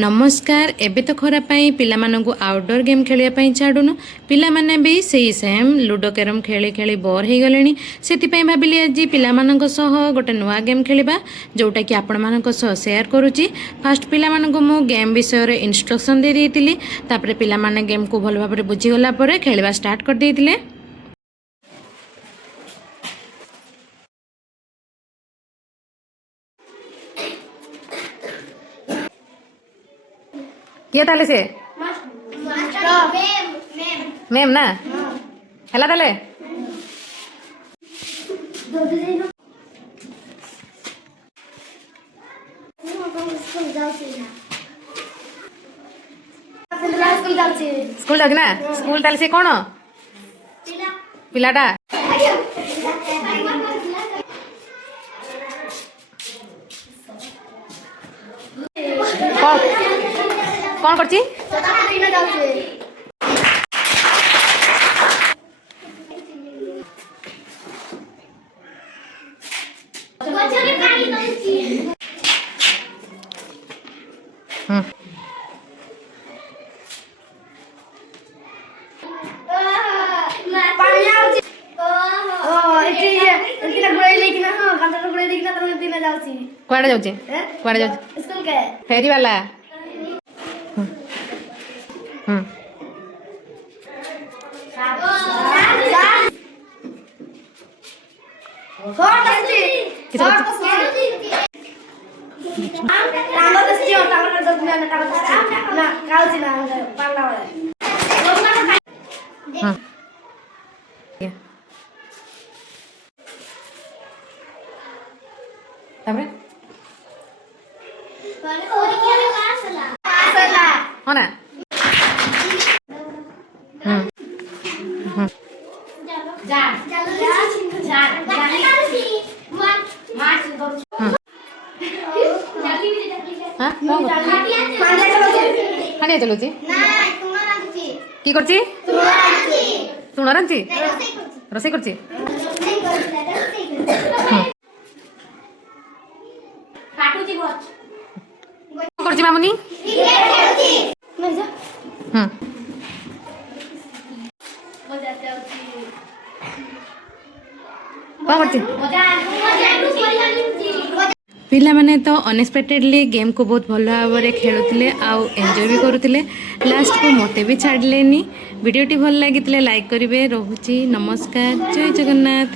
नमस्कार एबे तो खरा पाई पिला मानंगु आउटडोर गेम खेलिया पाई छाडुनु पिला माने भी सेही सेम लूडो कैरम खेली खेली बोर हो गलेनी सेति पई भाबिली आज पिला मानंगो सह गोटे नुआ गेम खेलिबा जोटा कि आपण मानंको सह शेयर करूची। फास्ट पिला मानंगु मु गेम विषय रे इंस्ट्रक्शन दे देतिली तापरे पिला माने गेम को भल भाबरे बुझी गला परे खेलिबा स्टार्ट कर देतिले। किए ताले से मेम ना हला ताले स्कूल जाउछ ना स्कूल ताले से कोन पिलाटा कौन करची कुआडे जाउछे कुआडे जाउछे स्कूल के फेरी वाला होना हानिया चलुची की करची तुण रांची रोसे करची करची मामुनी पिला माने तो अनएक्सपेक्टेडली गेम को बहुत भल भाव में खेलुले आउ एंजॉय भी करुले। लास्ट को मते भी छाड़लेनी। वीडियोटी भल लगी लाइक करेंगे। रोची नमस्कार जय जगन्नाथ।